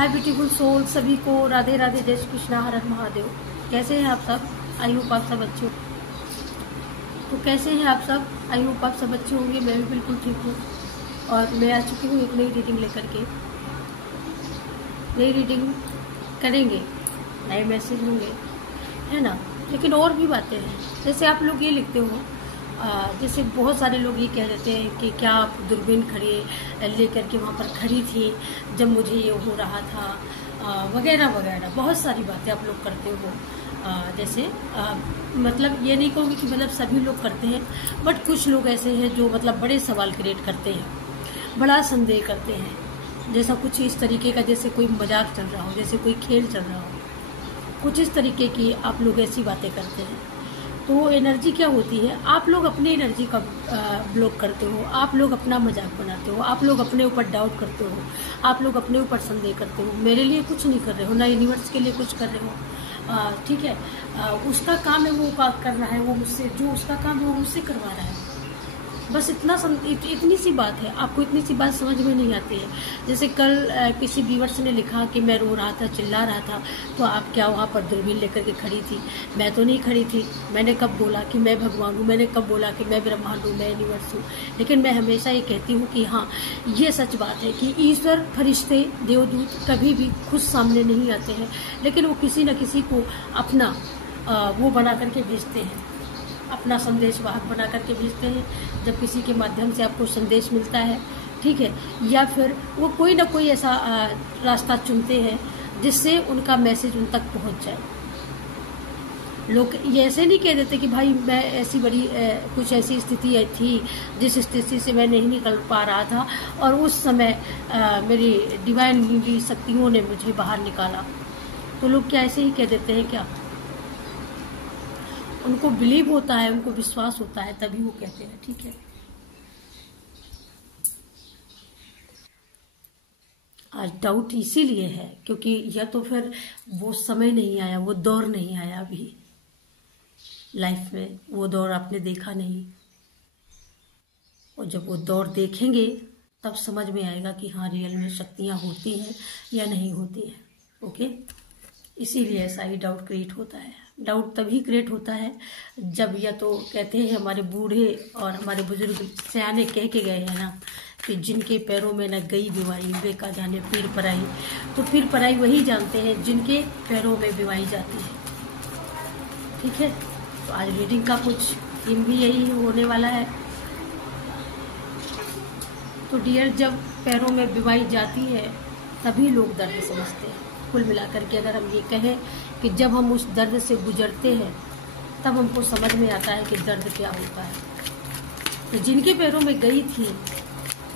हाय beautiful soul, सभी को राधे राधे, जय श्री कृष्णा, हर हर महादेव। कैसे हैं आप सब? आई होप आप सब अच्छे हो। तो कैसे हैं आप सब? आई होप आप सब अच्छे होंगे। मैं भी बिल्कुल ठीक हूँ और मैं आ चुकी हूँ एक नई रीडिंग लेकर के। नई रीडिंग करेंगे, नए मैसेज होंगे, है ना। लेकिन और भी बातें हैं, जैसे आप लोग ये लिखते हो, जैसे बहुत सारे लोग ये कह देते हैं कि क्या आप दूरबीन खड़े लेकर के वहाँ पर खड़ी थी जब मुझे ये हो रहा था, वगैरह वगैरह। बहुत सारी बातें आप लोग करते हो। जैसे मतलब ये नहीं कहूँगी कि मतलब सभी लोग करते हैं, बट कुछ लोग ऐसे हैं जो मतलब बड़े सवाल क्रिएट करते हैं, बड़ा संदेह करते हैं। जैसा कुछ इस तरीके का, जैसे कोई मजाक चल रहा हो, जैसे कोई खेल चल रहा हो, कुछ इस तरीके की आप लोग ऐसी बातें करते हैं। तो एनर्जी क्या होती है, आप लोग अपनी एनर्जी का ब्लॉक करते हो, आप लोग अपना मजाक बनाते हो, आप लोग अपने ऊपर डाउट करते हो, आप लोग अपने ऊपर संदेह करते हो। मेरे लिए कुछ नहीं कर रहे हो, ना यूनिवर्स के लिए कुछ कर रहे हो। ठीक है, उसका काम है वो कर रहा है, वो मुझसे, जो उसका काम है वो मुझसे करवा रहा है। बस इतनी सी बात है। आपको इतनी सी बात समझ में नहीं आती है। जैसे कल किसी व्यूअर्स ने लिखा कि मैं रो रहा था, चिल्ला रहा था, तो आप क्या वहाँ पर दूरबीन लेकर के खड़ी थी? मैं तो नहीं खड़ी थी। मैंने कब बोला कि मैं भगवान हूँ? मैंने कब बोला कि मैं ब्रह्मांड हूँ, मैं यूनिवर्स हूँ? लेकिन मैं हमेशा ये कहती हूँ कि हाँ, ये सच बात है कि ईश्वर, फरिश्ते, देवदूत कभी भी खुद सामने नहीं आते हैं, लेकिन वो किसी न किसी को अपना वो बना करके भेजते हैं, अपना संदेश वाहक बना करके भेजते हैं। जब किसी के माध्यम से आपको संदेश मिलता है, ठीक है, या फिर वो कोई ना कोई ऐसा रास्ता चुनते हैं जिससे उनका मैसेज उन तक पहुंच जाए। लोग ये ऐसे नहीं कह देते कि भाई मैं ऐसी बड़ी कुछ ऐसी स्थिति थी जिस स्थिति से मैं नहीं निकल पा रहा था और उस समय मेरी डिवाइन शक्तियों ने मुझे बाहर निकाला। तो लोग क्या ऐसे ही कह देते हैं क्या? उनको बिलीव होता है, उनको विश्वास होता है, तभी वो कहते हैं। ठीक है, आज डाउट इसीलिए है क्योंकि या तो फिर वो समय नहीं आया, वो दौर नहीं आया अभी लाइफ में, वो दौर आपने देखा नहीं। और जब वो दौर देखेंगे तब समझ में आएगा कि हाँ, रियल में शक्तियाँ होती हैं या नहीं होती हैं। ओके, इसीलिए ऐसा ही डाउट क्रिएट होता है। डाउट तभी क्रिएट होता है जब, या तो कहते हैं हमारे बूढ़े और हमारे बुजुर्ग सयाने कह के गए हैं ना कि जिनके पैरों में न गई बीमारी, वे का जाने पीर पराई। तो पीर पराई वही जानते हैं जिनके पैरों में बीमारी जाती है। ठीक है, तो आज रीडिंग का कुछ थीम भी यही होने वाला है। तो डियर, जब पैरों में बीमारी जाती है तभी लोग दर्द समझते हैं। कुल मिलाकर के अगर हम ये कहें कि जब हम उस दर्द से गुजरते हैं तब हमको समझ में आता है कि दर्द क्या होता है। तो जिनके पैरों में गई थी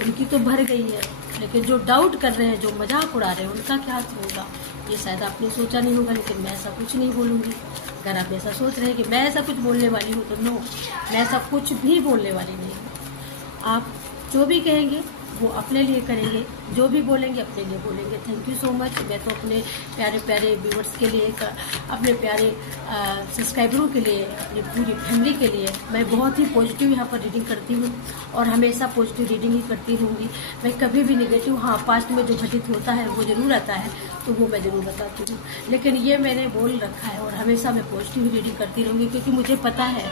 उनकी तो भर गई है, लेकिन जो डाउट कर रहे हैं, जो मजाक उड़ा रहे हैं, उनका क्या होगा ये शायद आपने सोचा नहीं होगा। लेकिन मैं ऐसा कुछ नहीं बोलूँगी। अगर आप ऐसा सोच रहे हैं कि मैं ऐसा कुछ बोलने वाली हूँ तो नो, मैं ऐसा कुछ भी बोलने वाली नहीं हूँ। आप जो भी कहेंगे वो अपने लिए करेंगे, जो भी बोलेंगे अपने लिए बोलेंगे। Thank you so much. मैं तो अपने प्यारे प्यारे व्यूअर्स के लिए, अपने प्यारे सब्सक्राइबरों के लिए, अपनी पूरी फैमिली के लिए मैं बहुत ही पॉजिटिव यहाँ पर रीडिंग करती हूँ और हमेशा पॉजिटिव रीडिंग ही करती रहूँगी। मैं कभी भी निगेटिव, हाँ, पास्ट में जो घटित होता है वो ज़रूर आता है, तो वो मैं ज़रूर बताती हूँ। लेकिन ये मैंने बोल रखा है और हमेशा मैं पॉजिटिव रीडिंग करती रहूँगी, क्योंकि मुझे पता है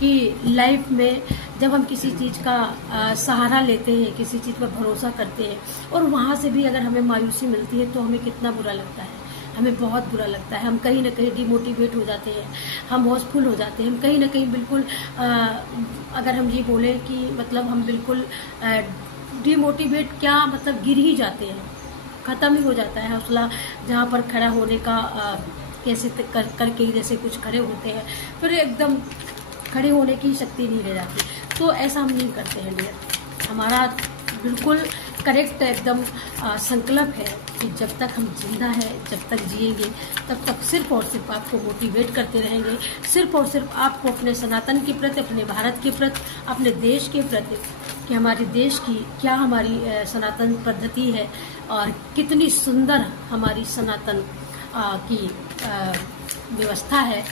कि लाइफ में जब हम किसी चीज़ का सहारा लेते हैं, किसी चीज़ पर भरोसा करते हैं और वहाँ से भी अगर हमें मायूसी मिलती है तो हमें कितना बुरा लगता है। हमें बहुत बुरा लगता है। हम कहीं ना कहीं डिमोटिवेट हो जाते हैं, हम होशफुल हो जाते हैं, हम कहीं ना कहीं बिल्कुल अगर हम ये बोलें कि मतलब हम बिल्कुल डिमोटिवेट, क्या मतलब गिर ही जाते हैं, ख़त्म ही हो जाता है हौसला। जहाँ पर खड़ा होने का कैसे करके जैसे कुछ खड़े होते हैं, फिर एकदम खड़े होने की शक्ति नहीं रह जाती। तो ऐसा हम नहीं करते हैं डियर। हमारा बिल्कुल करेक्ट एकदम संकल्प है कि जब तक हम जिंदा है, जब तक जिएंगे, तब तक सिर्फ और सिर्फ आपको मोटिवेट करते रहेंगे, सिर्फ और सिर्फ आपको अपने सनातन के प्रति, अपने भारत के प्रति, अपने देश के प्रति, कि हमारे देश की क्या, हमारी सनातन पद्धति है और कितनी सुंदर हमारी सनातन की व्यवस्था है,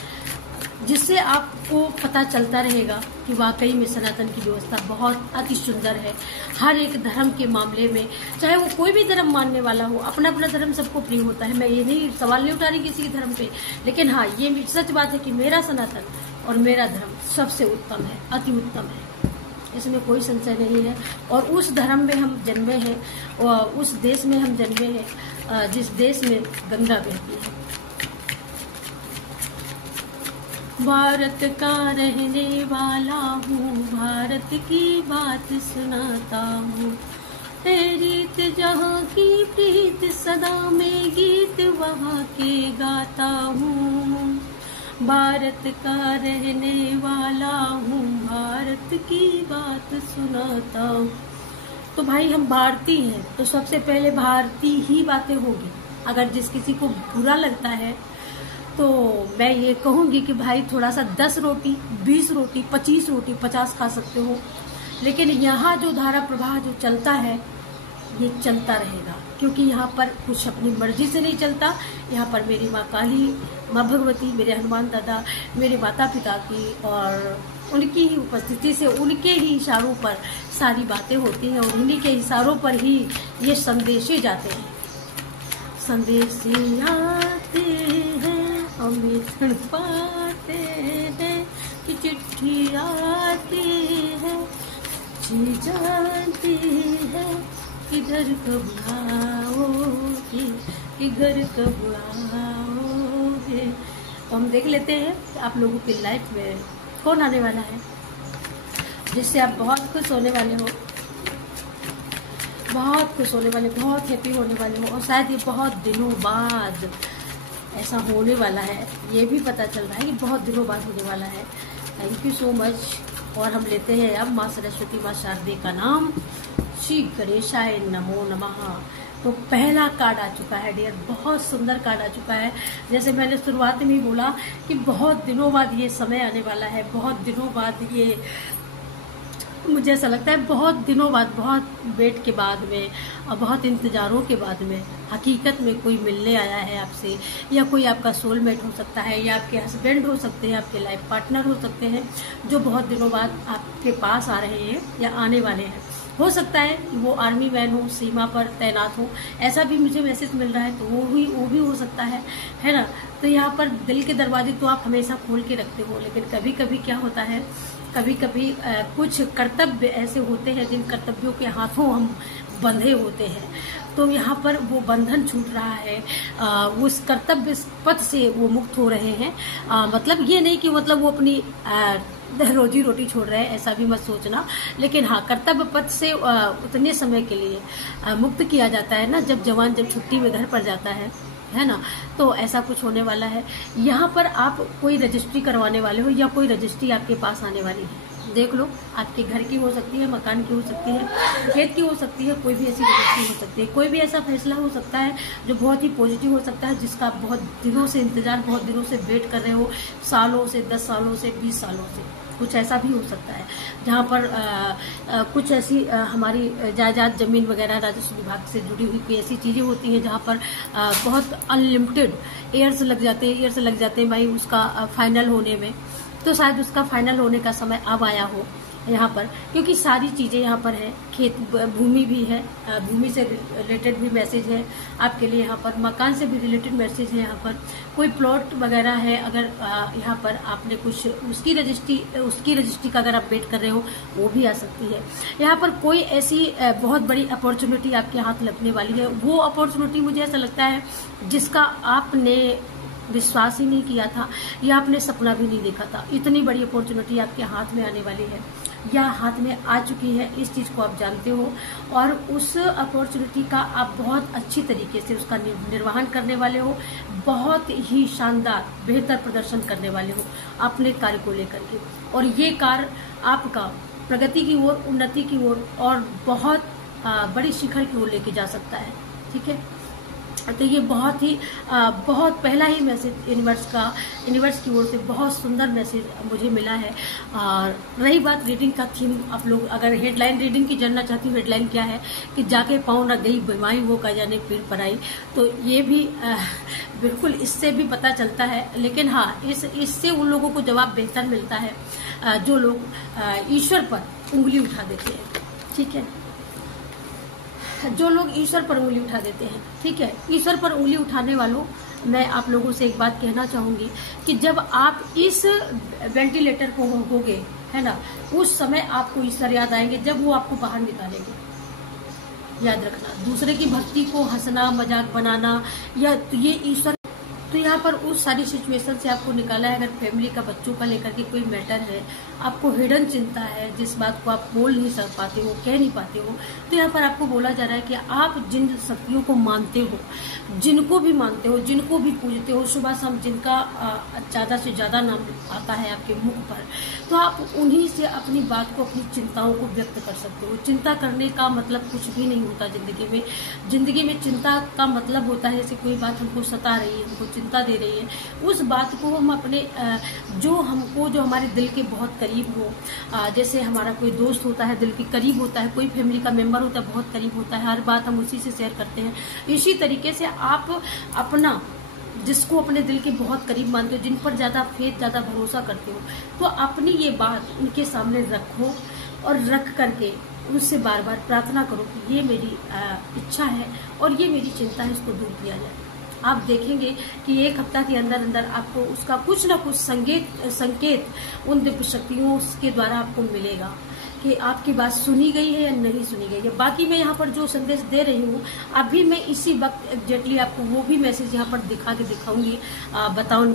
जिससे आपको पता चलता रहेगा कि वाकई में सनातन की व्यवस्था बहुत अति सुंदर है। हर एक धर्म के मामले में, चाहे वो कोई भी धर्म मानने वाला हो, अपना अपना धर्म सबको प्रिय होता है। मैं ये नहीं सवाल नहीं उठा रही किसी धर्म पे, लेकिन हाँ ये सच बात है कि मेरा सनातन और मेरा धर्म सबसे उत्तम है, अति उत्तम है, इसमें कोई संशय नहीं है। और उस धर्म में हम जन्मे हैं और उस देश में हम जन्मे हैं जिस देश में गंगा बहती है। भारत का रहने वाला हूँ, भारत की बात सुनाता हूँ, रीत जहाँ की प्रीत सदा में गीत वहाँ के गाता हूँ। भारत का रहने वाला हूँ, भारत की बात सुनाता हूँ। तो भाई हम भारतीय हैं तो सबसे पहले भारतीय ही बातें होगी। अगर जिस किसी को बुरा लगता है तो मैं ये कहूँगी कि भाई थोड़ा सा 10 रोटी 20 रोटी 25 रोटी 50 खा सकते हो, लेकिन यहाँ जो धारा प्रवाह जो चलता है ये चलता रहेगा, क्योंकि यहाँ पर कुछ अपनी मर्जी से नहीं चलता। यहाँ पर मेरी माँ काली, माँ भगवती, मेरे हनुमान दादा, मेरे माता पिता की और उनकी ही उपस्थिति से, उनके ही इशारों पर सारी बातें होती हैं और उन्हीं के इशारों पर ही ये संदेशे जाते हैं। संदेश आते हैं हमें तड़पाते हैं कि चिट्ठी आती है, जी जाती है किधर कब आओगे, किधर कब आओगे। तो हम देख लेते हैं कि आप लोगों की लाइफ में कौन आने वाला है जिससे आप बहुत खुश होने वाले हो, बहुत खुश होने वाले, बहुत हैप्पी होने वाले हो। और शायद ये बहुत दिनों बाद ऐसा होने वाला है, ये भी पता चल रहा है कि बहुत दिनों बाद होने वाला है। Thank you so much. और हम लेते हैं अब माँ सरस्वती, माँ शारदे का नाम। श्री गणेशाय नमो नमः। तो पहला कार्ड आ चुका है डियर, बहुत सुंदर कार्ड आ चुका है। जैसे मैंने शुरुआत में ही बोला कि बहुत दिनों बाद ये समय आने वाला है, बहुत दिनों बाद ये, मुझे ऐसा लगता है बहुत दिनों बाद, बहुत वेट के बाद में और बहुत इंतज़ारों के बाद में हकीकत में कोई मिलने आया है आपसे, या कोई आपका सोलमेट हो सकता है, या आपके हस्बैंड हो सकते हैं, आपके लाइफ पार्टनर हो सकते हैं, जो बहुत दिनों बाद आपके पास आ रहे हैं या आने वाले हैं। हो सकता है कि वो आर्मी मैन हो, सीमा पर तैनात हो, ऐसा भी मुझे मैसेज मिल रहा है, तो वो भी हो सकता है ना। तो यहाँ पर दिल के दरवाजे तो आप हमेशा खोल के रखते हो, लेकिन कभी कभी क्या होता है, कभी कभी कुछ कर्तव्य ऐसे होते हैं जिन कर्तव्यों के हाथों हम बंधे होते हैं, तो यहाँ पर वो बंधन छूट रहा है, उस कर्तव्य पथ से वो मुक्त हो रहे हैं। मतलब ये नहीं कि मतलब वो अपनी रोजी रोटी छोड़ रहे हैं, ऐसा भी मत सोचना, लेकिन हाँ कर्तव्य पथ से उतने समय के लिए मुक्त किया जाता है ना, जब जवान जब छुट्टी में घर पर जाता है ना। तो ऐसा कुछ होने वाला है। यहाँ पर आप कोई रजिस्ट्री करवाने वाले हो या कोई रजिस्ट्री आपके पास आने वाली है, देख लो। आपके घर की हो सकती है, मकान की हो सकती है, खेत की हो सकती है, कोई भी ऐसी रजिस्ट्री हो सकती है। कोई भी ऐसा फैसला हो सकता है जो बहुत ही पॉजिटिव हो सकता है, जिसका आप बहुत दिनों से इंतजार, बहुत दिनों से वेट कर रहे हो, सालों से, 10 सालों से, 20 सालों से। कुछ ऐसा भी हो सकता है जहाँ पर कुछ ऐसी हमारी जायदाद, जमीन वगैरह राजस्व विभाग से जुड़ी हुई कोई ऐसी चीजें होती हैं जहाँ पर बहुत अनलिमिटेड ईयर्स लग जाते हैं भाई उसका फाइनल होने में। तो शायद उसका फाइनल होने का समय अब आया हो यहाँ पर, क्योंकि सारी चीजें यहाँ पर है। खेत, भूमि भी है, भूमि से रिलेटेड भी मैसेज है आपके लिए यहाँ पर, मकान से भी रिलेटेड मैसेज है यहाँ पर, कोई प्लॉट वगैरह है, अगर यहाँ पर आपने कुछ उसकी रजिस्ट्री का अगर आप वेट कर रहे हो, वो भी आ सकती है। यहाँ पर कोई ऐसी बहुत बड़ी अपॉर्चुनिटी आपके हाथ लगने वाली है, वो अपॉर्चुनिटी मुझे ऐसा लगता है जिसका आपने विश्वास ही नहीं किया था या आपने सपना भी नहीं देखा था। इतनी बड़ी अपॉर्चुनिटी आपके हाथ में आने वाली है या हाथ में आ चुकी है, इस चीज को आप जानते हो, और उस अपॉर्चुनिटी का आप बहुत अच्छी तरीके से उसका निर्वहन करने वाले हो, बहुत ही शानदार बेहतर प्रदर्शन करने वाले हो अपने कार्य को लेकर के। और ये कार्य आपका प्रगति की ओर, उन्नति की ओर और बहुत बड़ी शिखर की ओर लेके जा सकता है। ठीक है, तो ये बहुत पहला ही मैसेज यूनिवर्स की ओर से बहुत सुंदर मैसेज मुझे मिला है। और रही बात रीडिंग का थीम, आप लोग अगर हेडलाइन रीडिंग की जानना चाहती हूँ, हेडलाइन क्या है कि जाके पाँव न गई बीमारी वो का जाने पीर पर आई, तो ये भी बिल्कुल इससे भी पता चलता है। लेकिन हाँ, इससे उन लोगों को जवाब बेहतर मिलता है जो लोग ईश्वर पर उंगली उठा देते हैं। ठीक है, जो लोग ईश्वर पर उंगली उठा देते हैं। ठीक है, ईश्वर पर उंगली उठाने वालों, मैं आप लोगों से एक बात कहना चाहूंगी कि जब आप इस वेंटिलेटर को होगे, है ना, उस समय आपको ईश्वर याद आएंगे, जब वो आपको बाहर निकालेंगे। याद रखना, दूसरे की भक्ति को हंसना मजाक बनाना या तो ये ईश्वर, तो यहाँ पर उस सारी सिचुएशन से आपको निकाला है। अगर फैमिली का, बच्चों का लेकर के कोई मैटर है, आपको हिडन चिंता है, जिस बात को आप बोल नहीं सक पाते हो, कह नहीं पाते हो, तो यहाँ पर आपको बोला जा रहा है कि आप जिन शक्तियों को मानते हो, जिनको भी मानते हो, जिनको भी पूजते हो, सुबह शाम जिनका ज्यादा से ज्यादा नाम आता है आपके मुख पर, तो आप उन्हीं से अपनी बात को, अपनी चिंताओं को व्यक्त कर सकते हो। चिंता करने का मतलब कुछ भी नहीं होता जिंदगी में। जिंदगी में चिंता का मतलब होता है जैसे कोई बात हमको सता रही है, हमको चिंता दे रही है, उस बात को हम अपने जो हमारे दिल के बहुत करीब हो, जैसे हमारा कोई दोस्त होता है, दिल के करीब होता है, कोई फैमिली का मेंबर होता है, बहुत करीब होता है, हर बात हम उसी से शेयर करते हैं। इसी तरीके से आप अपना, जिसको अपने दिल के बहुत करीब मानते हो, जिन पर ज्यादा फेथ, ज्यादा भरोसा करते हो, तो अपनी ये बात उनके सामने रखो और रख करके उनसे बार बार प्रार्थना करो कि ये मेरी इच्छा है और ये मेरी चिंता है, इसको दूर किया जाए। आप देखेंगे कि एक हफ्ता के अंदर अंदर आपको उसका कुछ न कुछ संकेत उन दिव्य शक्तियों के द्वारा आपको मिलेगा कि आपकी बात सुनी गई है या नहीं सुनी गई है। बाकी मैं यहाँ पर जो संदेश दे रही हूँ, अभी मैं इसी वक्त एग्जैक्टली आपको वो भी मैसेज यहाँ पर दिखा के दिखाऊंगी,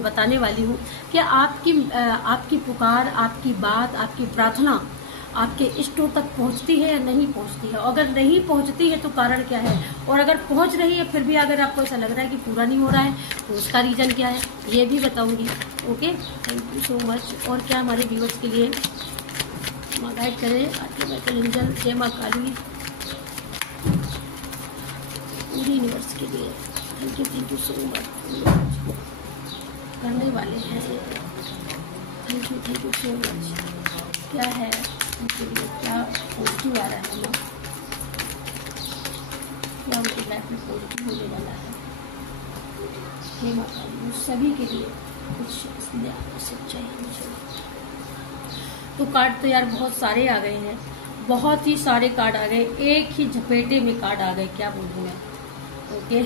बताने वाली हूँ कि आपकी पुकार, आपकी बात, आपकी प्रार्थना आपके इष्टों तक पहुंचती है या नहीं पहुंचती है। अगर नहीं पहुंचती है तो कारण क्या है, और अगर पहुंच रही है फिर भी अगर आपको ऐसा लग रहा है कि पूरा नहीं हो रहा है, तो उसका रीजन क्या है ये भी बताऊंगी। Okay, thank you so much. और क्या हमारे व्यूअर्स के लिए माँ गाइड करें, आर्किमेकल एंजल, जय माँ काली, पूरी यूनिवर्स के लिए थैंक यू सो मच। करने वाले हैं, थैंक यू सो मच। क्या है उनके लिए, क्या पॉजिटिव आ रहा है ना, क्या उनकी लाइफ में पॉजिटिव होने वाला है। हे माता, सभी के लिए कुछ इसमें सच्चाई मुझे। तो कार्ड तो यार बहुत सारे आ गए हैं, बहुत ही सारे कार्ड आ गए, एक ही झपेटे में कार्ड आ गए, क्या बोलूँ मैं। ओके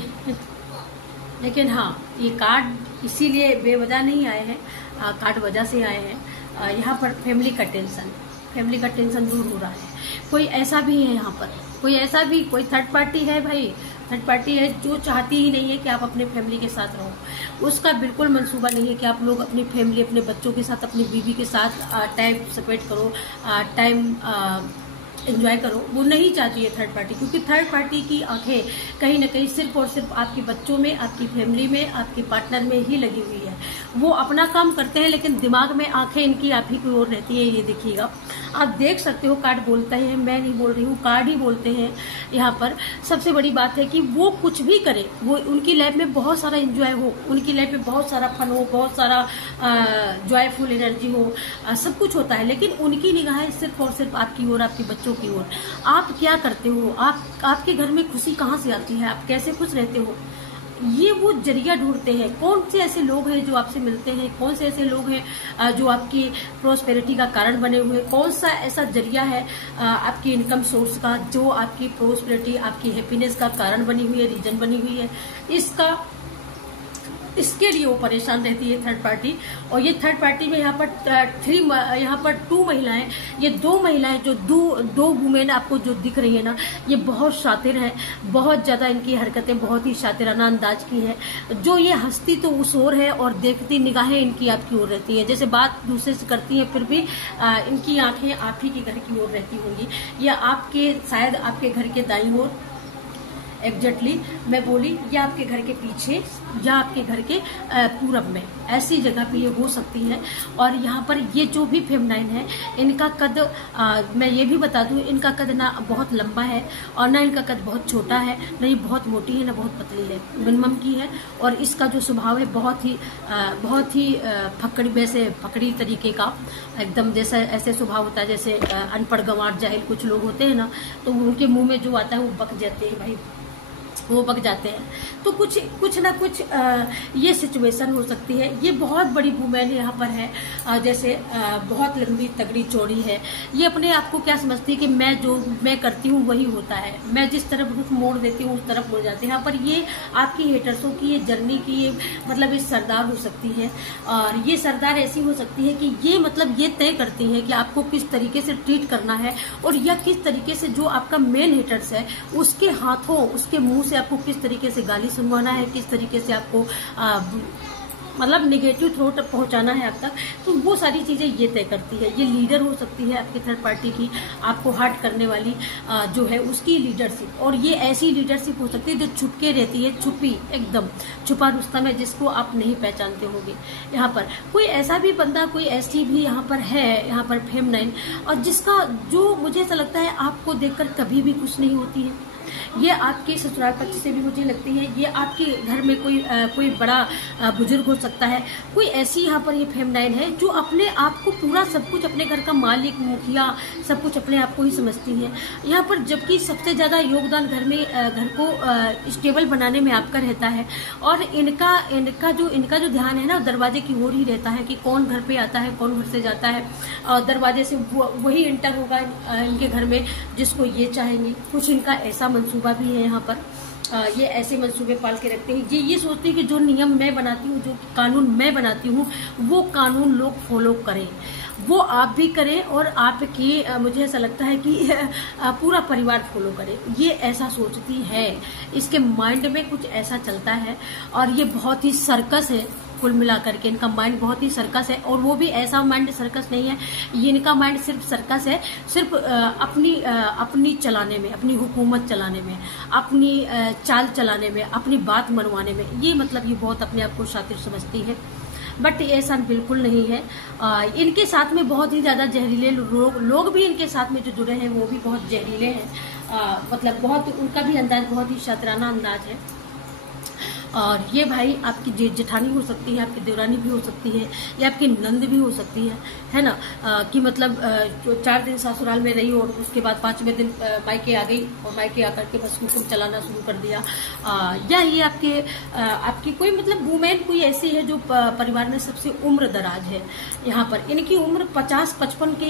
लेकिन हाँ, ये कार्ड इसीलिए बेवजह नहीं आए हैं, कार्ड वजह से आए हैं। यहाँ पर फैमिली का टेंशन दूर हो रहा है। कोई ऐसा भी है यहाँ पर, कोई थर्ड पार्टी है भाई, थर्ड पार्टी है जो चाहती ही नहीं है कि आप अपने फैमिली के साथ रहो। उसका बिल्कुल मंसूबा नहीं है कि आप लोग अपनी फैमिली, अपने बच्चों के साथ, अपनी बीवी के साथ टाइम स्पेंड करो, टाइम एंजॉय करो। वो नहीं चाहती है थर्ड पार्टी, क्योंकि थर्ड पार्टी की आंखें कहीं न कहीं सिर्फ और सिर्फ आपके बच्चों में, आपकी फैमिली में, आपके पार्टनर में ही लगी हुई है। वो अपना काम करते हैं लेकिन दिमाग में आंखें इनकी आप ही की ओर रहती है। ये देखिएगा, आप देख सकते हो, कार्ड बोलते हैं, मैं नहीं बोल रही हूँ, कार्ड ही बोलते हैं। यहाँ पर सबसे बड़ी बात है कि वो कुछ भी करे, वो उनकी लाइफ में बहुत सारा एंजॉय हो, उनकी लाइफ में बहुत सारा फन हो, बहुत सारा जॉयफुल एनर्जी हो, सब कुछ होता है, लेकिन उनकी निगाहें सिर्फ और सिर्फ आपकी ओर, आपके बच्चों की ओर। आप क्या करते हो, आपके घर में खुशी कहाँ से आती है, आप कैसे खुश रहते हो, ये वो जरिया ढूंढते हैं। कौन से ऐसे लोग हैं जो आपसे मिलते हैं, कौन से ऐसे लोग हैं जो आपकी प्रोस्पेरिटी का कारण बने हुए, कौन सा ऐसा जरिया है आपकी इनकम सोर्स का जो आपकी प्रोस्पेरिटी, आपकी हैप्पीनेस का कारण बनी हुई है, रीजन बनी हुई है। इसके लिए वो परेशान रहती है थर्ड पार्टी। और ये थर्ड पार्टी में यहाँ पर 2 महिलाएं, ये 2 महिलाएं जो दो वुमेन आपको जो दिख रही है ना, ये बहुत शातिर है, बहुत ज्यादा इनकी हरकतें बहुत ही शातिराना अंदाज की है। जो ये हंसती तो उस ओर है और देखती निगाहें इनकी आपकी ओर रहती है, जैसे बात दूसरे से करती है फिर भी इनकी आंखें आप ही के घर की ओर रहती होंगी, या आपके शायद आपके घर के दाईं ओर एग्जैक्टली मैं बोली या आपके घर के पीछे या आपके घर के पूरब में, ऐसी जगह पे ये हो सकती है। और यहाँ पर ये जो भी फेमिनाइन है इनका कद मैं ये भी बता दूं, इनका कद ना बहुत लंबा है और ना इनका कद बहुत छोटा है, ना ये बहुत मोटी है ना बहुत पतली है, मिनिमम की है। और इसका जो स्वभाव है बहुत ही फकड़ी तरीके का, एकदम जैसा ऐसे स्वभाव होता है जैसे अनपढ़ गंवार जाहिल कुछ लोग होते हैं ना, तो उनके मुंह में जो आता है वो बक जाते हैं भाई, वो बक जाते हैं। तो कुछ ना कुछ ये सिचुएशन हो सकती है। ये बहुत बड़ी वुमेन यहाँ पर है, जैसे बहुत लंबी तगड़ी चौड़ी है। ये अपने आप को क्या समझती है कि मैं करती हूँ वही होता है, मैं जिस तरफ रुख मोड़ देती हूँ उस तरफ मुड़ जाती है। यहाँ पर ये आपकी हेटर्सों की ये जर्नी की ये मतलब इस सरदार हो सकती है। और ये सरदार ऐसी हो सकती है कि ये मतलब ये तय करती है कि आपको किस तरीके से ट्रीट करना है, और या किस तरीके से जो आपका मेन हेटर्स है उसके हाथों उसके मुंह से आपको किस तरीके से गाली सुनवाना है, किस तरीके से आपको मतलब निगेटिव थ्रोट पहुंचाना है आप तक, तो वो सारी चीजें ये तय करती है। ये लीडर हो सकती है आपकी थर्ड पार्टी की, आपको हर्ट करने वाली जो है उसकी लीडरशिप। और ये ऐसी लीडरशिप हो सकती है जो छुपके रहती है, छुपी एकदम छुपा रुस्तम है, जिसको आप नहीं पहचानते होंगे। यहाँ पर कोई ऐसा भी बंदा, कोई ऐसी भी यहाँ पर है, यहाँ पर फेमिनाइन, और जिसका जो मुझे ऐसा लगता है आपको देखकर कभी भी खुश नहीं होती है। ये आपके ससुराल पक्ष से भी मुझे लगती है, ये आपके घर में कोई बड़ा बुजुर्ग हो सकता है। कोई ऐसी यहाँ पर ये फेमिनाइन है जो अपने आप को पूरा सब कुछ, अपने घर का मालिक, मुखिया, सब कुछ अपने आप को ही समझती है यहाँ पर। जबकि सबसे ज्यादा योगदान घर को स्टेबल बनाने में आपका रहता है। और इनका जो ध्यान है ना दरवाजे की ओर ही रहता है कि कौन घर पे आता है, कौन घर से जाता है, और दरवाजे से वही एंटर होगा इनके घर में जिसको ये चाहेंगे। कुछ इनका ऐसा मंसूबा भी है यहाँ पर, ये ऐसे मंसूबे पाल के रखते हैं। ये सोचते हैं कि जो नियम मैं बनाती हूँ, जो कानून मैं बनाती हूँ, वो कानून लोग फॉलो करें, वो आप भी करें और आपकी मुझे ऐसा लगता है कि पूरा परिवार फॉलो करे। ये ऐसा सोचती है, इसके माइंड में कुछ ऐसा चलता है। और ये बहुत ही सर्कस है, कुल मिलाकर के इनका माइंड बहुत ही सर्कस है। और वो भी ऐसा माइंड सर्कस नहीं है, ये इनका माइंड सिर्फ सर्कस है, सिर्फ अपनी चलाने में, अपनी हुकूमत चलाने में, अपनी चाल चलाने में, अपनी बात मनवाने में। ये मतलब ये बहुत अपने आप को शातिर समझती है, बट ऐसा बिल्कुल नहीं है। इनके साथ में बहुत ही ज्यादा जहरीले लोग भी इनके साथ में जो जुड़े हैं वो भी बहुत जहरीले हैं। मतलब बहुत उनका भी अंदाज बहुत ही शातिराना अंदाज है। और ये भाई आपकी जेठानी हो सकती है, आपकी देवरानी भी हो सकती है, या आपकी नंद भी हो सकती है ना। कि मतलब 4 दिन ससुराल में रही और उसके बाद 5वें दिन मायके आ गई और मायके आकर के बस हुक्म चलाना शुरू कर दिया। या ये आपकी कोई मतलब वुमेन कोई ऐसी है जो परिवार में सबसे उम्र दराज है। यहाँ पर इनकी उम्र 50-55 के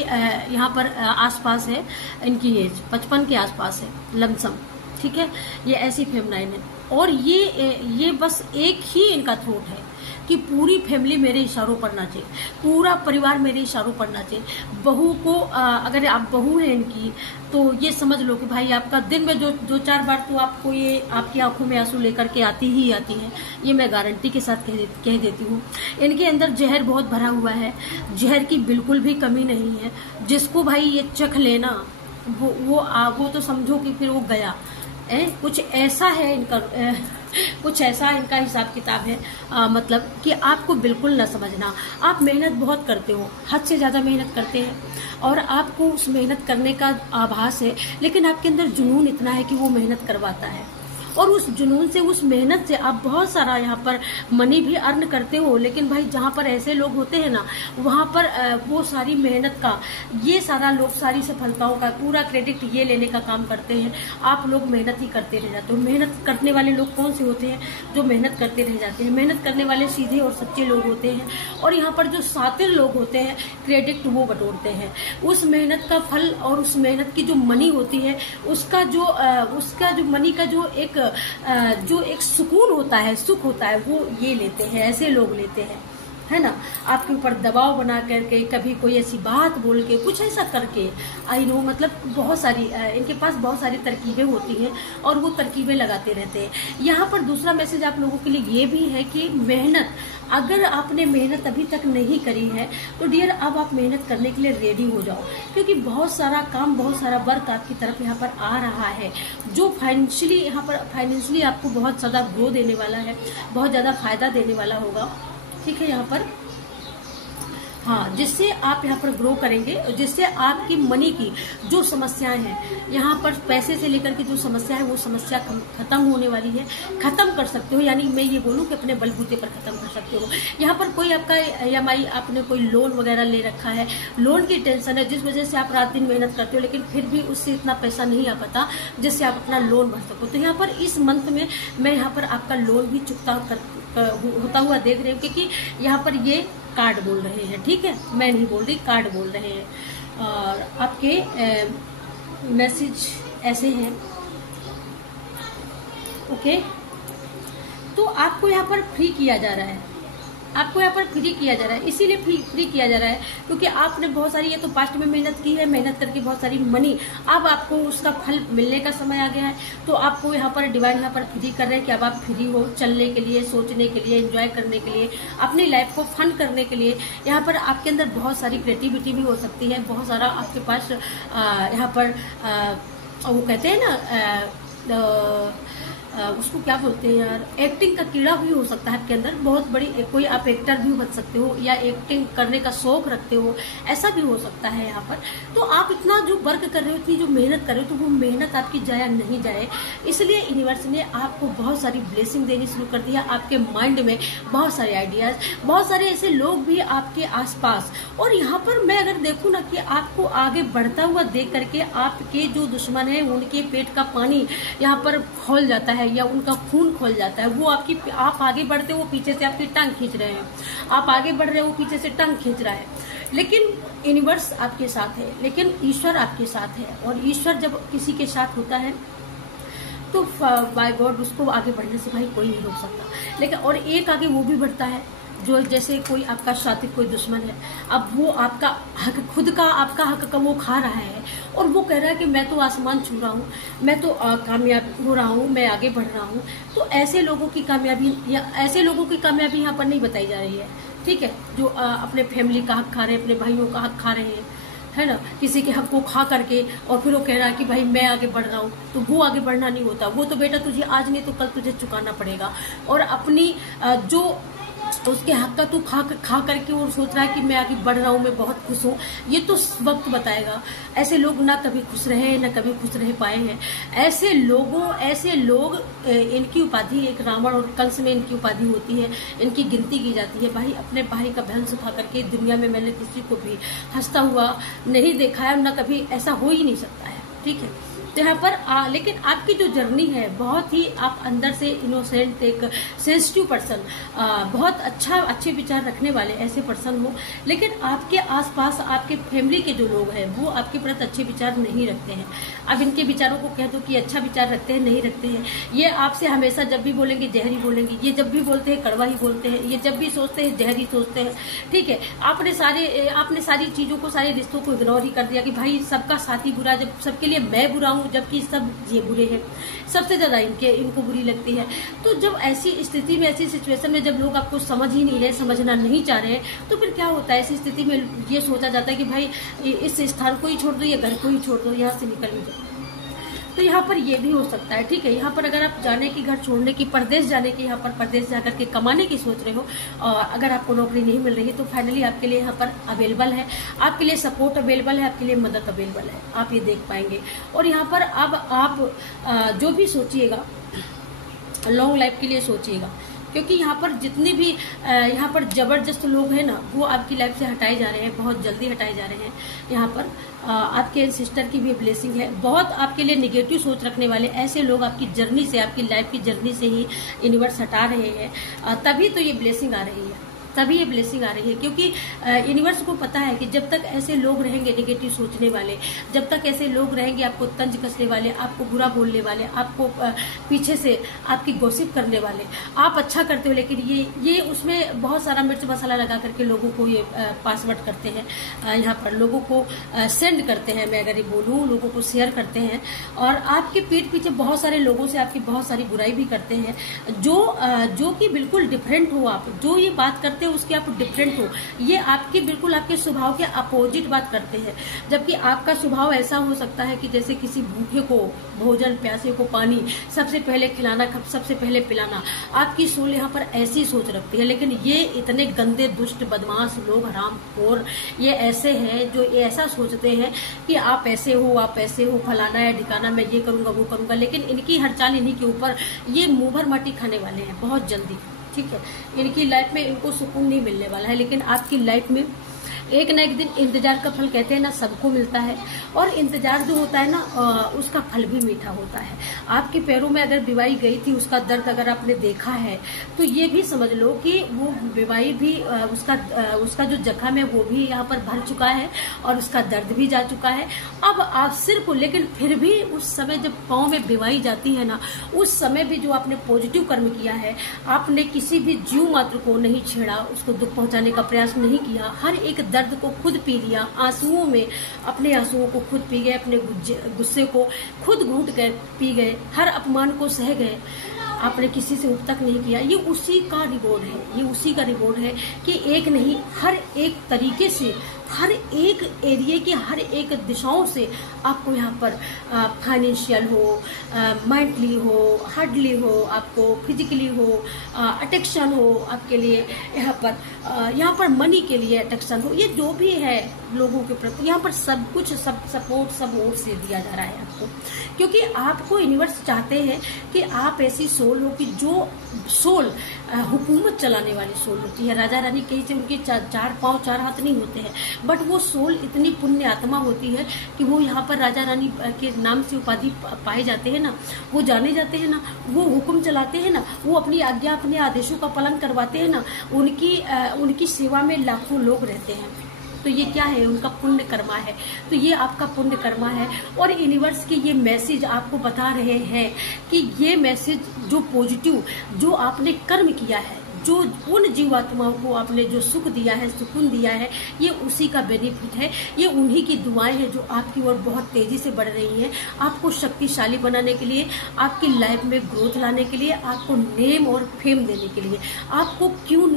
यहाँ पर आसपास है, इनकी एज 55 के आसपास है लमसम, ठीक है। ये ऐसी फेमिनाइन है। और ये बस एक ही इनका थॉट है कि पूरी फैमिली मेरे इशारों पर नाचे, पूरा परिवार मेरे इशारों पर नाचे। बहू को अगर आप बहू हैं इनकी, तो ये समझ लो कि भाई आपका दिन में जो 4 बार तो आपको ये आपकी आंखों में आंसू लेकर के आती ही आती है। ये मैं गारंटी के साथ कह देती हूँ। इनके अंदर जहर बहुत भरा हुआ है, जहर की बिल्कुल भी कमी नहीं है। जिसको भाई ये चख लेना वो तो समझो कि फिर वो गया। कुछ ऐसा है इनका कुछ ऐसा इनका हिसाब किताब है। मतलब कि आपको बिल्कुल न समझना। आप मेहनत बहुत करते हो, हद से ज्यादा मेहनत करते हैं, और आपको उस मेहनत करने का आभास है, लेकिन आपके अंदर जुनून इतना है कि वो मेहनत करवाता है। और उस जुनून से, उस मेहनत से आप बहुत सारा यहाँ पर मनी भी अर्न करते हो। लेकिन भाई जहाँ पर ऐसे लोग होते हैं ना, वहाँ पर वो सारी मेहनत का, ये सारा लोग सारी सफलताओं का पूरा क्रेडिट ये लेने का काम करते हैं। आप लोग मेहनत ही करते रह जाते हो। मेहनत करने वाले लोग कौन से होते हैं? जो मेहनत करते रह जाते हैं। मेहनत करने वाले सीधे और सच्चे लोग होते हैं। और यहाँ पर जो शातिर लोग होते हैं, क्रेडिट वो बटोरते हैं। उस मेहनत का फल और उस मेहनत की जो मनी होती है, उसका जो मनी का जो एक सुकून होता है, सुख होता है, वो ये लेते हैं, ऐसे लोग लेते हैं। है ना, आपके ऊपर दबाव बना करके, कभी कोई ऐसी बात बोल के, कुछ ऐसा करके, आई नो, मतलब बहुत सारी इनके पास बहुत सारी तरकीबें होती हैं और वो तरकीबें लगाते रहते हैं। यहाँ पर दूसरा मैसेज आप लोगों के लिए ये भी है कि मेहनत, अगर आपने मेहनत अभी तक नहीं करी है तो डियर अब आप मेहनत करने के लिए रेडी हो जाओ, क्योंकि बहुत सारा काम, बहुत सारा वर्क आपकी तरफ यहाँ पर आ रहा है जो फाइनेंशियली, यहाँ पर फाइनेंशियली आपको बहुत ज्यादा ग्रो देने वाला है, बहुत ज्यादा फायदा देने वाला होगा। ठीक है, यहाँ पर हाँ, जिससे आप यहाँ पर ग्रो करेंगे, जिससे आपकी मनी की जो समस्याएं हैं, यहाँ पर पैसे से लेकर के जो समस्या है वो समस्या खत्म होने वाली है, खत्म कर सकते हो। यानी मैं ये बोलूँ कि अपने बलबूते पर खत्म कर सकते हो। यहाँ पर कोई आपका EMI, आपने कोई लोन वगैरह ले रखा है, लोन की टेंशन है जिस वजह से आप रात दिन मेहनत करते हो लेकिन फिर भी उससे इतना पैसा नहीं आ पाता जिससे आप अपना लोन भर सको। तो यहाँ पर इस मंथ में मैं यहाँ पर आपका लोन भी चुकता होता हुआ देख रही हूँ, क्योंकि यहाँ पर ये कार्ड बोल रहे हैं। ठीक है, मैं नहीं बोल रही, कार्ड बोल रहे हैं। और आपके मैसेज ऐसे हैं। ओके, तो आपको यहाँ पर फ्री किया जा रहा है, आपको यहाँ पर फ्री किया जा रहा है। इसीलिए फ्री किया जा रहा है क्योंकि आपने बहुत सारी, ये तो पास्ट में मेहनत की है, मेहनत करके बहुत सारी मनी, अब आपको उसका फल मिलने का समय आ गया है। तो आपको यहाँ पर डिवाइन यहाँ पर फ्री कर रहे हैं कि अब आप फ्री हो चलने के लिए, सोचने के लिए, एंजॉय करने के लिए, अपनी लाइफ को फन करने के लिए। यहाँ पर आपके अंदर बहुत सारी क्रिएटिविटी भी हो सकती है, बहुत सारा आपके पास यहाँ पर वो कहते हैं ना, उसको क्या बोलते हैं यार, एक्टिंग का कीड़ा भी हो सकता है आपके अंदर, बहुत बड़ी कोई आप एक्टर भी बन सकते हो या एक्टिंग करने का शौक रखते हो, ऐसा भी हो सकता है यहाँ पर। तो आप इतना जो वर्क कर रहे हो, इतनी जो मेहनत कर रहे हो, तो वो मेहनत आपकी जाया नहीं जाए, इसलिए यूनिवर्स ने आपको बहुत सारी ब्लेसिंग देनी शुरू कर दी है। आपके माइंड में बहुत सारे आइडियाज, बहुत सारे ऐसे लोग भी आपके आसपास। और यहाँ पर मैं अगर देखूँ ना कि आपको आगे बढ़ता हुआ देख करके आपके जो दुश्मन है उनके पेट का पानी यहाँ पर खोल जाता है या उनका खून खोल जाता है। वो आप आगे बढ़ते हो, वो पीछे से आपकी टांग खींच रहे हैं, आप आगे बढ़ रहे हो, वो पीछे से टांग खींच रहा है। लेकिन यूनिवर्स आपके साथ है, लेकिन ईश्वर आपके साथ है। और ईश्वर जब किसी के साथ होता है तो बाय गॉड उसको आगे बढ़ने से भाई कोई नहीं रोक सकता। लेकिन और एक आगे वो भी बढ़ता है जो, जैसे कोई आपका शातिर कोई दुश्मन है, अब वो आपका हक, खुद का आपका हक का वो खा रहा है और वो कह रहा है कि मैं तो आसमान छू रहा हूँ, मैं तो कामयाब हो रहा हूँ, मैं आगे बढ़ रहा हूँ। तो ऐसे लोगों की कामयाबी यहाँ पर नहीं बताई जा रही है। ठीक है, जो अपने फैमिली का हक खा रहे हैं, अपने भाइयों का हक खा रहे हैं, है ना, किसी के हक को खा करके और फिर वो कह रहा है कि भाई मैं आगे बढ़ रहा हूँ। तो वो आगे बढ़ना नहीं होता, वो तो बेटा तुझे आज नहीं तो कल तुझे चुकाना पड़ेगा। और अपनी जो उसके हक का तू खा करके और सोच रहा है कि मैं आगे बढ़ रहा हूँ, मैं बहुत खुश हूँ, ये तो वक्त बताएगा। ऐसे लोग ना कभी खुश रहे ना कभी खुश रह पाए हैं। ऐसे लोग इनकी उपाधि, एक रावण और कंस में इनकी उपाधि होती है, इनकी गिनती की जाती है। भाई अपने भाई का भंस उठा करके दुनिया में मैंने किसी को भी हंसता हुआ नहीं देखा है, ना कभी ऐसा हो ही नहीं सकता है। ठीक है, तो यहाँ पर लेकिन आपकी जो जर्नी है, बहुत ही आप अंदर से इनोसेंट, एक सेंसिटिव पर्सन, बहुत अच्छे विचार रखने वाले ऐसे पर्सन हो, लेकिन आपके आसपास आपके फैमिली के जो लोग हैं वो आपके प्रति अच्छे विचार नहीं रखते हैं। अब इनके विचारों को कह दो कि अच्छा विचार रखते हैं, नहीं रखते हैं। ये आपसे हमेशा जब भी बोलेंगे जहरी बोलेंगे, ये जब भी बोलते हैं कड़वा ही बोलते हैं, ये जब भी सोचते हैं जहरी सोचते हैं। ठीक है, आपने सारी चीजों को, सारे रिश्तों को इग्नोर ही कर दिया कि भाई सबका साथी बुरा, जब सबके लिए मैं बुरा हूँ, जबकि सब ये बुरे हैं, सबसे ज्यादा इनको बुरी लगती है। तो जब ऐसी स्थिति में, ऐसी सिचुएशन में जब लोग आपको समझ ही नहीं रहे, समझना नहीं चाह रहे, तो फिर क्या होता है, ऐसी स्थिति में ये सोचा जाता है कि भाई इस स्थान को ही छोड़ दो, या घर को ही छोड़ दो, यहाँ से निकल ही जाओ। तो यहाँ पर ये भी हो सकता है। ठीक है, यहाँ पर अगर आप जाने की, घर छोड़ने की, परदेश जाने की, यहाँ पर परदेश जाकर के कमाने की सोच रहे हो, और अगर आपको नौकरी नहीं मिल रही है, तो फाइनली आपके लिए यहाँ पर अवेलेबल है, आपके लिए सपोर्ट अवेलेबल है, आपके लिए मदद अवेलेबल है, आप ये देख पाएंगे। और यहाँ पर अब आप जो भी सोचिएगा लॉन्ग लाइफ के लिए सोचिएगा, क्योंकि यहाँ पर जितने भी यहाँ पर जबरदस्त लोग हैं ना, वो आपकी लाइफ से हटाए जा रहे हैं, बहुत जल्दी हटाए जा रहे हैं। यहाँ पर आपके सिस्टर की भी ब्लेसिंग है। बहुत आपके लिए निगेटिव सोच रखने वाले ऐसे लोग आपकी जर्नी से, आपकी लाइफ की जर्नी से ही यूनिवर्स हटा रहे हैं, तभी तो ये ब्लेसिंग आ रही है। तभी ये ब्लेसिंग आ रही है, क्योंकि यूनिवर्स को पता है कि जब तक ऐसे लोग रहेंगे नेगेटिव सोचने वाले, जब तक ऐसे लोग रहेंगे आपको तंज कसने वाले, आपको बुरा बोलने वाले, आपको पीछे से आपकी गॉसिप करने वाले, आप अच्छा करते हो लेकिन ये उसमें बहुत सारा मिर्च मसाला लगा करके लोगों को ये पासवर्ड करते हैं, यहाँ पर लोगों को सेंड करते हैं, मैं अगर ये बोलूँ लोगों को शेयर करते हैं, और आपके पीठ पीछे बहुत सारे लोगों से आपकी बहुत सारी बुराई भी करते हैं, जो कि बिल्कुल डिफरेंट हो, आप जो ये बात करते हो उसके आप डिफरेंट हो, ये आपके बिल्कुल आपके स्वभाव के अपोजिट बात करते हैं। जबकि आपका स्वभाव ऐसा हो सकता है कि जैसे किसी भूखे को भोजन, प्यासे को पानी सबसे पहले खिलाना, सबसे पहले पिलाना, आपकी सोल यहाँ पर ऐसी सोच रखती है। लेकिन ये इतने गंदे दुष्ट बदमाश लोग, हरामखोर, ये ऐसे हैं जो ये ऐसा सोचते हैं कि आप ऐसे हो, आप ऐसे हो, फलाना है ठिकाना, मैं ये करूंगा वो करूंगा, लेकिन इनकी हर चाल इन्हीं के ऊपर, ये मुंह भर माटी खाने वाले हैं बहुत जल्दी। ठीक है, इनकी लाइफ में इनको सुकून नहीं मिलने वाला है, लेकिन आपकी लाइफ में एक न एक दिन इंतजार का फल कहते हैं ना सबको मिलता है, और इंतजार जो होता है ना उसका फल भी मीठा होता है। आपके पैरों में अगर बीमारी गई थी, उसका दर्द अगर आपने देखा है तो ये भी समझ लो कि वो बीमारी भी उसका जो जख्म है वो भी यहाँ पर भर चुका है और उसका दर्द भी जा चुका है। अब आप सिर्फ, लेकिन फिर भी उस समय जब पाँव में बीमारी जाती है ना, उस समय भी जो आपने पॉजिटिव कर्म किया है, आपने किसी भी जीव मात्र को नहीं छेड़ा, उसको दुख पहुंचाने का प्रयास नहीं किया, हर एक दर्द को खुद पी लिया, आंसुओं में अपने आंसुओं को खुद पी गए, अपने गुस्से को खुद घूंट कर पी गए, हर अपमान को सह गए, आपने किसी से उप तक नहीं किया। ये उसी का रिवॉर्ड है, ये उसी का रिवॉर्ड है कि एक नहीं, हर एक तरीके से, हर एक एरिया की हर एक दिशाओं से आपको यहाँ पर फाइनेंशियल हो, मेंटली हो, हार्डली हो, आपको फिजिकली हो, अटेक्शन हो आपके लिए, यहाँ पर मनी के लिए अटेक्शन हो, ये जो भी है लोगों के प्रति यहाँ पर सब कुछ, सब सपोर्ट, सब ओर से दिया जा रहा है आपको, क्योंकि आपको यूनिवर्स चाहते हैं कि आप ऐसी सोल हो कि जो सोल हुकूमत चलाने वाली सोल होती है। राजा रानी कहीं से उनके चार पांव चार हाथ नहीं होते हैं, बट वो सोल इतनी पुण्य आत्मा होती है कि वो यहाँ पर राजा रानी के नाम से उपाधि पाए जाते हैं ना, वो जाने जाते हैं ना, वो हुक्म चलाते हैं ना, वो अपनी आज्ञा, अपने आदेशों का पालन करवाते हैं ना, उनकी सेवा में लाखों लोग रहते हैं। तो ये क्या है? उनका पुण्य कर्मा है। तो ये आपका पुण्य कर्मा है, और यूनिवर्स के ये मैसेज आपको बता रहे हैं कि ये मैसेज जो पॉजिटिव, जो आपने कर्म किया है, जो उन जीवात्माओं को आपने जो सुख दिया है, सुकून दिया है, ये उसी का बेनिफिट है। ये उन्हीं की दुआएं हैं जो आपकी ओर बहुत तेजी से बढ़ रही हैं, आपको शक्तिशाली बनाने के लिए, आपकी लाइफ में ग्रोथ लाने के लिए, आपको नेम और फेम देने के लिए, आपको क्यों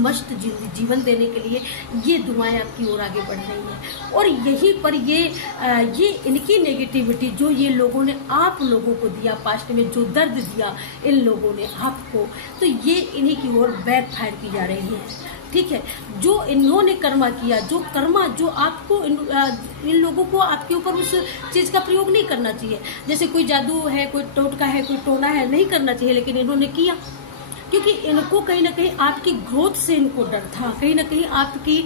मस्त जीवन देने के लिए ये दुआएं आपकी ओर आगे बढ़ रही हैं। और यहीं पर ये इनकी नेगेटिविटी जो ये लोगों ने आप लोगों को दिया, पास्ट में जो दर्द दिया इन लोगों ने आपको, तो ये इन्हीं की ओर बैक फायर की जा रही है। ठीक है, जो इन्होंने कर्मा किया, जो कर्मा जो आपको इन लोगों को आपके ऊपर उस चीज का प्रयोग नहीं करना चाहिए। जैसे कोई जादू है, कोई टोटका है, कोई टोना है, नहीं करना चाहिए, लेकिन इन्होंने किया, क्योंकि इनको कहीं ना कहीं आपकी ग्रोथ से इनको डर था, कहीं ना कहीं आपकी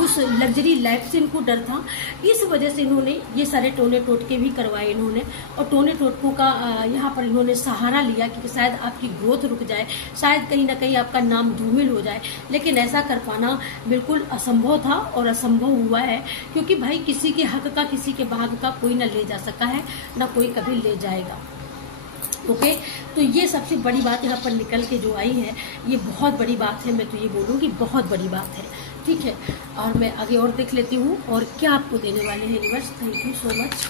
उस लग्जरी लाइफ से इनको डर था। इस वजह से इन्होंने ये सारे टोने टोटके भी करवाए इन्होंने, और टोने टोटकों का यहाँ पर इन्होंने सहारा लिया कि शायद आपकी ग्रोथ रुक जाए, शायद कहीं ना कहीं आपका नाम धूमिल हो जाए। लेकिन ऐसा कर पाना बिल्कुल असंभव था, और असंभव हुआ है, क्योंकि भाई किसी के हक का, किसी के भाग का कोई न ले जा सका है, न कोई कभी ले जाएगा। ओके, तो ये सबसे बड़ी बात यहाँ पर निकल के जो आई है, ये बहुत बड़ी बात है। मैं तो ये बोलूँगी बहुत बड़ी बात है। ठीक है, और मैं आगे और देख लेती हूँ और क्या आपको देने वाले हैं universe. Thank you so much.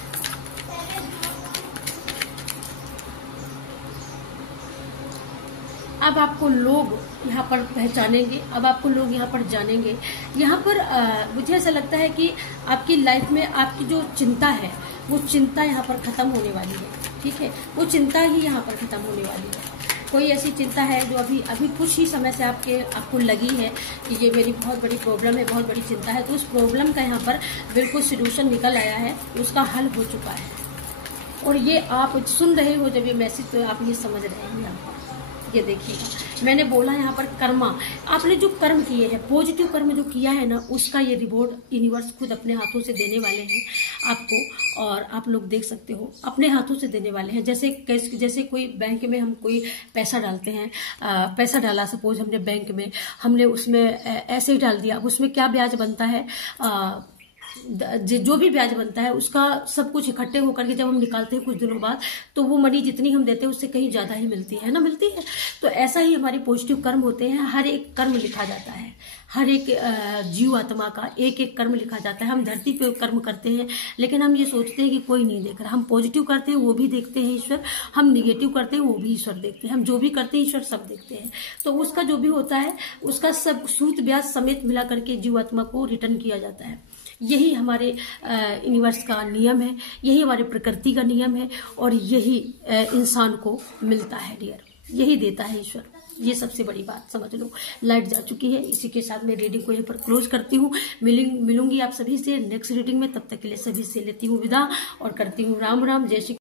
अब आपको लोग यहाँ पर पहचानेंगे, अब आपको लोग यहाँ पर जानेंगे। यहाँ पर मुझे ऐसा लगता है कि आपकी लाइफ में आपकी जो चिंता है, वो चिंता यहाँ पर खत्म होने वाली है। ठीक है, वो चिंता ही यहाँ पर खत्म होने वाली है। कोई ऐसी चिंता है जो अभी कुछ ही समय से आपको लगी है कि ये मेरी बहुत बड़ी प्रॉब्लम है, बहुत बड़ी चिंता है, तो उस प्रॉब्लम का यहाँ पर बिल्कुल सोल्यूशन निकल आया है, उसका हल हो चुका है। और ये आप सुन रहे हो जब ये मैसेज, तो आप ये समझ रहे हैं यहाँ पर। ये देखिएगा, मैंने बोला यहाँ पर कर्मा, आपने जो कर्म किए हैं, पॉजिटिव कर्म जो किया है ना, उसका ये रिवॉर्ड यूनिवर्स खुद अपने हाथों से देने वाले हैं आपको। और आप लोग देख सकते हो, अपने हाथों से देने वाले हैं। जैसे कोई बैंक में हम कोई पैसा डालते हैं, पैसा डाला, सपोज हमने बैंक में, हमने उसमें ऐसे ही डाल दिया, अब उसमें क्या ब्याज बनता है, जो भी ब्याज बनता है उसका सब कुछ इकट्ठे होकर के जब हम निकालते हैं कुछ दिनों बाद, तो वो मनी जितनी हम देते हैं उससे कहीं ज्यादा ही मिलती है ना, मिलती है। तो ऐसा ही हमारे पॉजिटिव कर्म होते हैं, हर एक कर्म लिखा जाता है, हर एक जीव आत्मा का एक एक कर्म लिखा जाता है। हम धरती पे कर्म करते हैं, लेकिन हम ये सोचते हैं कि कोई नहीं देख रहा। हम पॉजिटिव करते हैं वो भी देखते हैं ईश्वर, हम निगेटिव करते हैं वो भी ईश्वर देखते हैं, हम जो भी करते हैं ईश्वर सब देखते हैं। तो उसका जो भी होता है उसका सब सूद ब्याज समेत मिला करके जीव आत्मा को रिटर्न किया जाता है। यही हमारे यूनिवर्स का नियम है, यही हमारे प्रकृति का नियम है, और यही इंसान को मिलता है डियर, यही देता है ईश्वर। ये सबसे बड़ी बात समझ लो। लाइट जा चुकी है, इसी के साथ मैं रीडिंग को यहीं पर क्लोज करती हूँ। मिलूंगी आप सभी से नेक्स्ट रीडिंग में, तब तक के लिए सभी से लेती हूँ विदा और करती हूँ राम राम, जय श्री